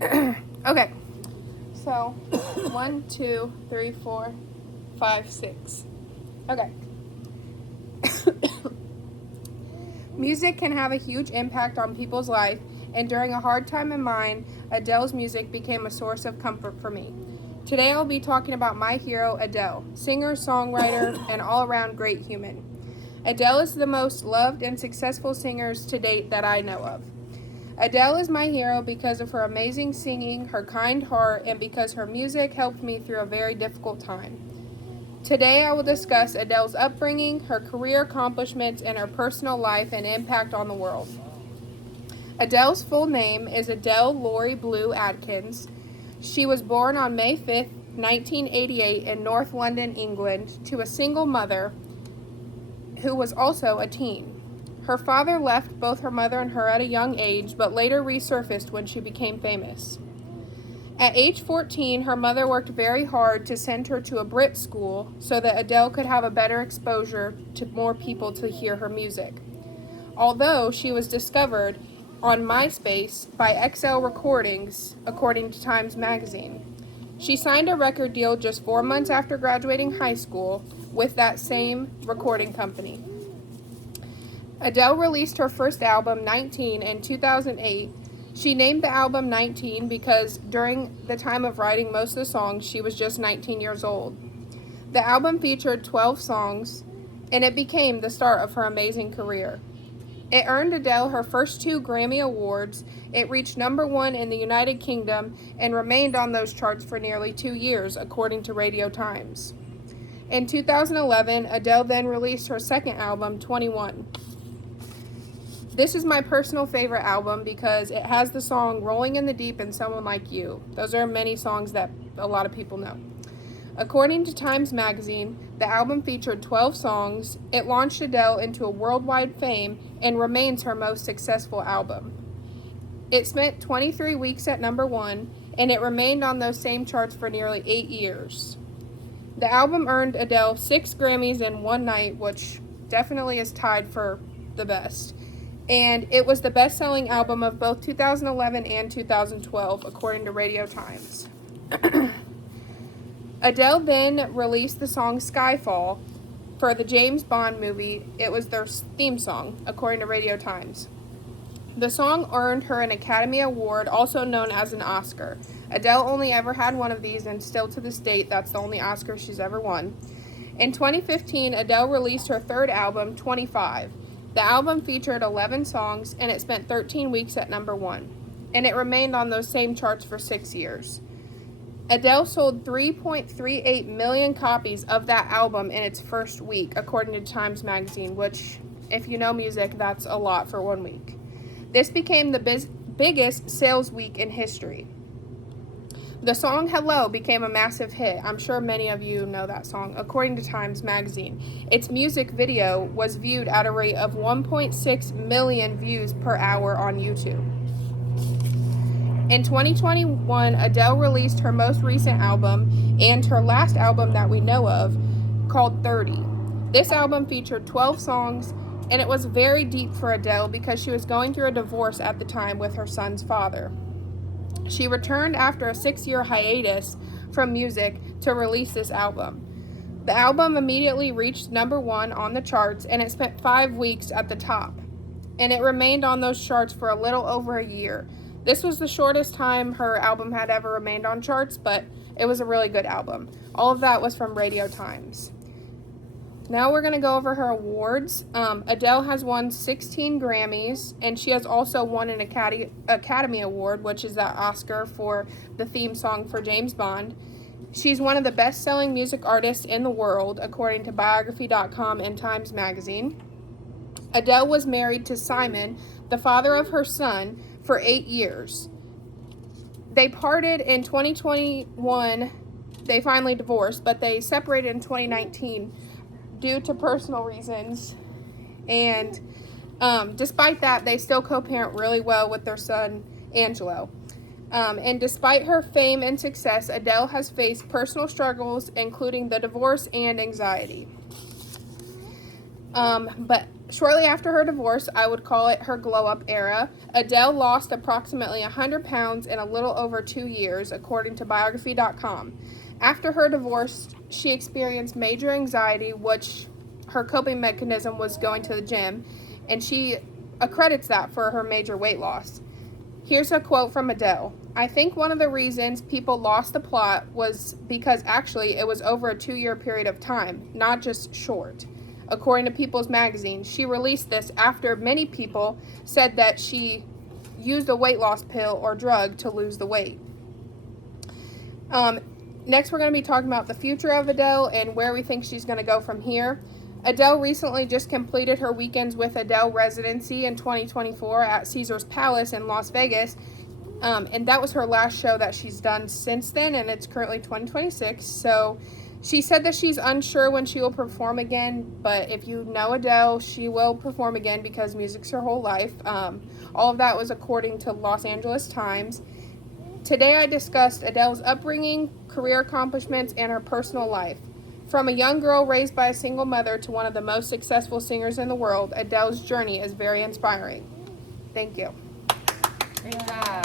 Okay, so 1, 2, 3, 4, 5, 6. Okay. Music can have a huge impact on people's life, and during a hard time in mine, Adele's music became a source of comfort for me. Today I'll be talking about my hero, Adele, singer, songwriter, and all around great human. Adele is the most loved and successful singers to date that I know of. Adele is my hero because of her amazing singing, her kind heart, and because her music helped me through a very difficult time. Today I will discuss Adele's upbringing, her career accomplishments, and her personal life and impact on the world. Adele's full name is Adele Laurie Blue Adkins. She was born on May 5th, 1988 in North London, England, to a single mother who was also a teen. Her father left both her mother and her at a young age, but later resurfaced when she became famous. At age 14, her mother worked very hard to send her to a Brit school so that Adele could have a better exposure to more people to hear her music. Although she was discovered on MySpace by XL Recordings, according to Times Magazine. She signed a record deal just 4 months after graduating high school with that same recording company. Adele released her first album, 19, in 2008. She named the album 19 because during the time of writing most of the songs, she was just 19 years old. The album featured 12 songs, and it became the start of her amazing career. It earned Adele her first 2 Grammy Awards. It reached number 1 in the United Kingdom and remained on those charts for nearly 2 years, according to Radio Times. In 2011, Adele then released her second album, 21. This is my personal favorite album because it has the song Rolling in the Deep and Someone Like You. Those are many songs that a lot of people know. According to Times Magazine, the album featured 12 songs. It launched Adele into a worldwide fame and remains her most successful album. It spent 23 weeks at number 1, and it remained on those same charts for nearly 8 years. The album earned Adele 6 Grammys in one night, which definitely is tied for the best. And it was the best-selling album of both 2011 and 2012, according to Radio Times. Adele then released the song Skyfall for the James Bond movie. It was their theme song, according to Radio Times. The song earned her an Academy Award, also known as an Oscar. Adele only ever had one of these, and still to this date, that's the only Oscar she's ever won. In 2015, Adele released her third album, 25. The album featured 11 songs, and it spent 13 weeks at number 1, and it remained on those same charts for 6 years. Adele sold 3.38 million copies of that album in its first week, according to Times Magazine, which, if you know music, that's a lot for 1 week. This became the biggest sales week in history. The song Hello became a massive hit. I'm sure many of you know that song, according to Times Magazine. Its music video was viewed at a rate of 1.6 million views per hour on YouTube. In 2021, Adele released her most recent album and her last album that we know of, called 30. This album featured 12 songs, and it was very deep for Adele because she was going through a divorce at the time with her son's father. She returned after a 6-year hiatus from music to release this album. The album immediately reached number 1 on the charts, and it spent 5 weeks at the top. And it remained on those charts for a little over a year. This was the shortest time her album had ever remained on charts, but it was a really good album. All of that was from Radio Times. Now we're going to go over her awards. Adele has won 16 Grammys, and she has also won an Academy Award, which is that Oscar for the theme song for James Bond. She's one of the best-selling music artists in the world, according to Biography.com and Times Magazine. Adele was married to Simon, the father of her son, for 8 years. They parted in 2021. They finally divorced, but they separated in 2019 due to personal reasons. And despite that, they still co-parent really well with their son, Angelo. And despite her fame and success, Adele has faced personal struggles, including the divorce and anxiety. But Shortly after her divorce, I would call it her glow-up era, Adele lost approximately 100 pounds in a little over 2 years, according to Biography.com. After her divorce, she experienced major anxiety, which her coping mechanism was going to the gym, and she accredits that for her major weight loss. Here's a quote from Adele. I think one of the reasons people lost the plot was because actually it was over a 2-year period of time, not just short. According to People's Magazine, she released this after many people said that she used a weight loss pill or drug to lose the weight. Next, we're going to be talking about the future of Adele and where we think she's going to go from here. Adele recently just completed her Weekends with Adele residency in 2024 at Caesars Palace in Las Vegas. And that was her last show that she's done since then, and it's currently 2026. So she said that she's unsure when she will perform again, but if you know Adele, she will perform again because music's her whole life. All of that was according to Los Angeles Times. Today I discussed Adele's upbringing, career accomplishments, and her personal life. From a young girl raised by a single mother to one of the most successful singers in the world, Adele's journey is very inspiring. Thank you. Great job.